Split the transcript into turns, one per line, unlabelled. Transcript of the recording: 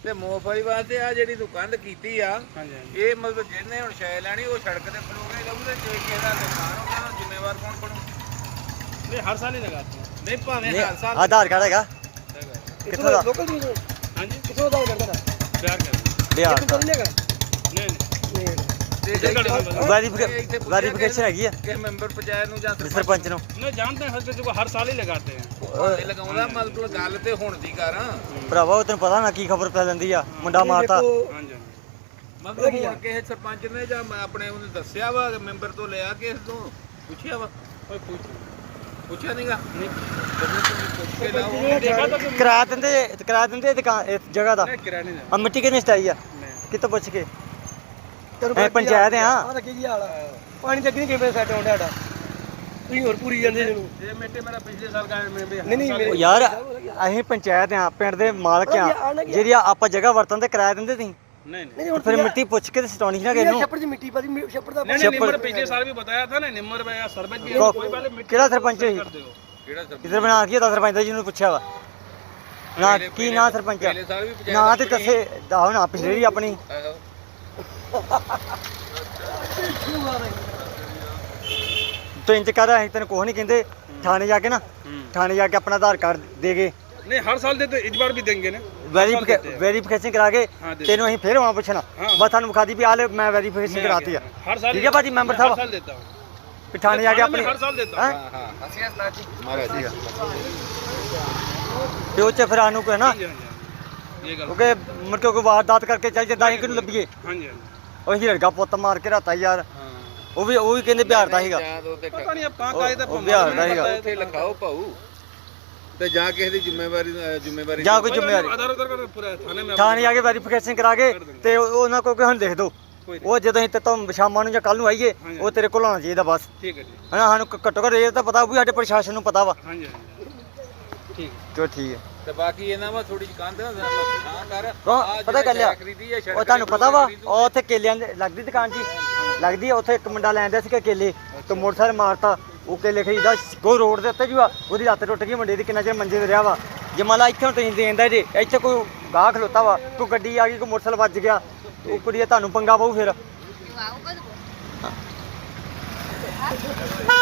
ਤੇ ਮੂੰਗਫਲੀ ਵਾਸਤੇ ਆ ਜਿਹੜੀ ਤੂੰ ਕੰਧ ਕੀਤੀ ਆ
ਹਾਂਜੀ ਹਾਂਜੀ
ਇਹ ਮਤਲਬ ਜਿਹਨੇ ਹੁਣ ਸ਼ੈ ਲੈਣੀ ਉਹ ਸੜਕ ਤੇ ਖਲੋਗੇ ਲਾਉਂਦੇ ਜੇ ਕਿਸੇ ਦਾ ਨੁਕਸਾਨ ਹੋ ਗਿਆ ਜ਼ਿੰਮੇਵਾਰ ਕੌਣ ਬਣੂ?
नहीं हर साल ही लगाते हैं
ਨਹੀਂ ਭਾਵੇਂ ਹਰ ਸਾਲ
ਆਧਾਰ ਕਾਰਡ ਹੈਗਾ
ਕਿੱਥੋਂ ਦਾ ਲੋਕਲ ਦੀ
हाँ जी
ਕਿੱਥੋਂ ਦਾ ਕਰਦਾ
प्यार कर
ਬਿਹਾਰ
ਕਿੱਥੋਂ ਨਹੀਂ ਹੈਗਾ
नहीं नहीं
ਨਹੀਂ
ਤੇ
ਵੈਰੀਫਿਕੇਸ਼ਨ ਹੈਗੀ ਆ
ਕਿ ਮੈਂਬਰ ਪੰਚਾਇਤ ਨੂੰ ਜਾਂ
ਸਰਪੰਚ ਨੂੰ
नहीं जानते हैं हर किसी को हर साल ही लगाते हैं
ਭਾਵੇਂ ਲਗਾਉਂਦਾ ਮਤਲਬ ਗੱਲ ਤੇ ਹੁਣ ਦੀ ਕਰ
ਭਰਾਵਾ ਉਹ ਤੈਨੂੰ ਪਤਾ ਨਾ ਕੀ ਖਬਰ ਪੈ ਜਾਂਦੀ ਆ ਮੁੰਡਾ ਮਾਰਤਾ
हाँ जी हाँ जी
ਮਤਲਬ ਹੁਣ ਕਿਸੇ ਸਰਪੰਚ ਨੇ ਜਾਂ ਆਪਣੇ ਉਹਨੇ ਦੱਸਿਆ ਵਾ ਮੈਂਬਰ ਤੋਂ ਲਿਆ ਕਿਸ ਤੋਂ ਪੁੱਛਿਆ ਵਾ
कोई पूछ
ਪੁੱਛਿਆ ਨਹੀਂਗਾ
नहीं
ਪੁੱਛ ਕੇ ਲਾਓ
देखा था कि
ਕਰਾ ਦਿੰਦੇ ਦੁਕਾਨ ਇਸ ਜਗ੍ਹਾ ਦਾ
नहीं किराया नहीं
ਆ ਮਿੱਟੀ ਕਿਹਨੇ ਸਟਾਈ ਆ
नहीं
ਕਿਤੋਂ ਪੁੱਛ ਕੇ
ਤੈਨੂੰ
ਇਹ ਪੰਚਾਇਤ ਆ
ਆਹ ਤਾਂ ਕੀ ਹਾਲ ਆ ਪਾਣੀ ਤੇ ਕਿਵੇਂ ਕਿਵੇਂ ਸੈੱਟ ਹੋਣ ਡਿਆ ਤੁਸੀਂ ਹੋਰ ਪੂਰੀ ਜਾਂਦੇ ਇਹਨੂੰ
ये मिट्टी मेरा पिछले साल का है मैं भी
ਨਹੀਂ ਨਹੀਂ
ਉਹ ਯਾਰ ਅਸੀਂ ਪੰਚਾਇਤ ਆ ਪਿੰਡ ਦੇ ਮਾਲਕ ਆ ਜਿਹੜੀ ਆਪਾਂ ਜਗ੍ਹਾ ਵਰਤਨ ਤੇ ਕਿਰਾਇਆ ਦਿੰਦੇ ਤੁਸੀਂ
नहीं नहीं
ਨਹੀਂ ਹੁਣ
ਫਿਰ ਮਿੱਟੀ ਪੁੱਛ ਕੇ ਤੇ ਸਟਾਉਣੀ ਸੀ ਨਾ ਕਿਸੇ ਨੂੰ
ਛੱਪੜ ਦੀ ਮਿੱਟੀ ਪਾਦੀ ਛੱਪੜ ਦਾ
नहीं निम्बर पिछले साल भी बताया था ना निम्बर में या सरपंच भी कोई पहले मिट्टी
ਕਿਹੜਾ ਸਰਪੰਚ ਸੀ
कर दो
ਕਿਹੜਾ ਸਰਪੰਚ
ਕਿਧਰ ਬਣਾ ਕੀ ਸਰਪੰਚ ਦਾ ਜਿਹਨੂੰ ਪੁੱਛਿਆ ਵਾ ਨਾ ਕੀ ਨਾਂ ਸਰਪੰਚ ਆ
ਪਹਿਲੇ ਸਾਲ ਵੀ ਪੰਚਾਇਤ
ਨਾ ਤੇ ਦੱਸੇ ਦਾ ਨਾ ਪਿਛਲੀ ਦੀ ਆਪਣੀ
ਆਹੋ।
ਤੂੰ ਇੰਜ ਕਰ ਅਸੀਂ ਤੈਨੂੰ ਕੁਛ ਨਹੀਂ ਕਹਿੰਦੇ ਥਾਣੇ ਜਾ ਕੇ ਨਾ ਥਾਣੇ ਜਾ ਕੇ ਆਪਣਾ ਆਧਾਰ ਕਾਰਡ ਦੇ ਕੇ
नहीं हर साल देते इस बार भी देंगे ना
ਵੈਰੀਫਿਕੇਸ਼ਨ ਕਰਾ ਕੇ
ਹਾਂ, ਦੇ
ਤੈਨੂੰ ਅਸੀਂ ਫੇਰ ਆਵਾਂ ਪੁੱਛਣਾ
ਹਾਂ।
ਬਸ ਤੁਹਾਨੂੰ ਵਿਖਾ ਦੀ ਵੀ ਆ ਲੈ ਮੈਂ ਵੈਰੀਫਿਕੇਸ਼ਨ ਕਰਾਤੀ ਆ
हर साल
ठीक है भाजी, मेंबर
हर
साहब।
साल देता हूँ
ਵੀ ਥਾਣੇ ਜਾ ਕੇ
मैं
ਆਪਣੀ
हर साल देता हूँ
ਹੈਂ?
ਹਾਂ ਹਾਂ ਅਸੀਂ ਅਸਲਾਹ ਜੀ ਮਹਾਰਾਜ ਜੀ
ਤੇ ਉਹ ਚ ਫਿਰ ਸਾਨੂੰ ਕੋਈ ਨਾ
हाँ जी हाँ जी ये गल
ਕਿਉਂਕਿ ਮੁੜ ਕੇ ਕੋਈ ਵਾਰਦਾਤ ਕਰਕੇ ਚੱਲ ਜਿੱਦਾਂ ਅਸੀਂ ਕਿਹਨੂੰ ਲੱਭੀਏ
हाँ जी हाँ जी
ਉਹ ਹੀਰਗਾ ਪੁੱਤ ਮਾਰ ਕੇ ਰਾਤਾ ਯਾਰ
ਹਾਂ
ਉਹ ਵੀ ਕਹਿੰਦੇ ਬਿਹਾਰ ਦਾ ਸੀਗਾ
ਯਾਦ ਉਹ ਤੇ
पता नहीं अब कहाँ का है था
ਉਹ ਬਿਹਾਰ ਦਾ ਸੀਗਾ
ਉੱਥੇ ਲਿਖਾਓ ਭਾਊ ਤੇ ਜਾਂ ਕਿਸੇ ਦੀ ਜ਼ਿੰਮੇਵਾਰੀ
ਜਾਂ ਕੋਈ ਜ਼ਿੰਮੇਵਾਰੀ
आधार उधार कर पूरा थाने में
ਥਾਣੇ ਜਾ ਕੇ ਵੈਰੀਫਿਕੇਸ਼ਨ ਕਰਾ ਕੇ ਤੇ ਉਹਨਾਂ ਕੋਲ ਕਿ ਹੁਣ ਲਿਖ ਦਿਓ
कोई नहीं
ਉਹ ਜਦੋਂ ਅਸੀਂ ਤੇ ਤੋਂ ਸ਼ਾਮਾਂ ਨੂੰ ਜਾਂ ਕੱਲ ਨੂੰ ਆਈਏ ਉਹ ਤੇਰੇ ਕੋਲ ਆਉਣਾ ਚਾਹੀਦਾ ਬਸ
ठीक है जी
ਹਨਾ ਸਾਨੂੰ ਘੱਟੋ ਘੱਟ ਇਹ ਤਾਂ ਪਤਾ ਵੀ ਸਾਡੇ ਪ੍ਰਸ਼ਾਸਨ ਨੂੰ ਪਤਾ ਵਾ
हाँ जी हाँ जी ठीक है
ਚਲੋ ਠੀਕ ਹੈ
ਤੇ ਬਾਕੀ ਇਹਨਾਂ ਵਾ ਥੋੜੀ ਜਿਹੀ ਕੰਧ ਨਾ ਕਰ
ਕੌਣ ਪਤਾ ਗੱਲ ਆ ਉਹ ਤੁਹਾਨੂੰ ਪਤਾ ਵਾ ਉਹ ਉੱਥੇ ਕੇਲਿਆਂ ਦੇ ਲੱਗਦੀ ਦੁਕਾਨ ਜੀ ਲੱਗਦੀ ਆ ਉੱਥੇ ਇੱਕ ਮੁੰਡਾ ਲੈਂਦਾ ਸੀ ਕੇਲੇ ਤੇ ਮੋਟਰਸਾਈਕਲ ਮਾਰਤਾ ਉਹ ਕੇਲੇ ਖਰੀਦਾ ਕੋਈ ਰੋਡ ਦੇ ਉੱਤੇ ਜੂਆ ਉਹਦੀ ਲੱਤ ਟੁੱਟ ਗਈ ਮੁੰਡੇ ਦੀ ਕਿੰਨਾ ਚਿਰ ਮੰਜੇ ਤੇ ਰਿਹਾ ਵਾ ਜੇ ਮੰਨ ਲਾ ਇੱਥੇ ਹੁਣ ਤੁਸੀਂ ਦੇਂਦਾ ਜੇ ਇੱਥੇ ਕੋਈ ਗਾਹ ਖਲੋਤਾ ਵਾ ਕੋਈ ਗੱਡੀ ਆ ਗਈ ਕੋਈ ਮੋਟਰਸਾਈਕਲ ਵੱਜ ਗਿਆ ਉਹ ਕੁੜੀਏ ਤੁਹਾਨੂੰ ਪੰਗਾ ਪਊ ਫਿਰ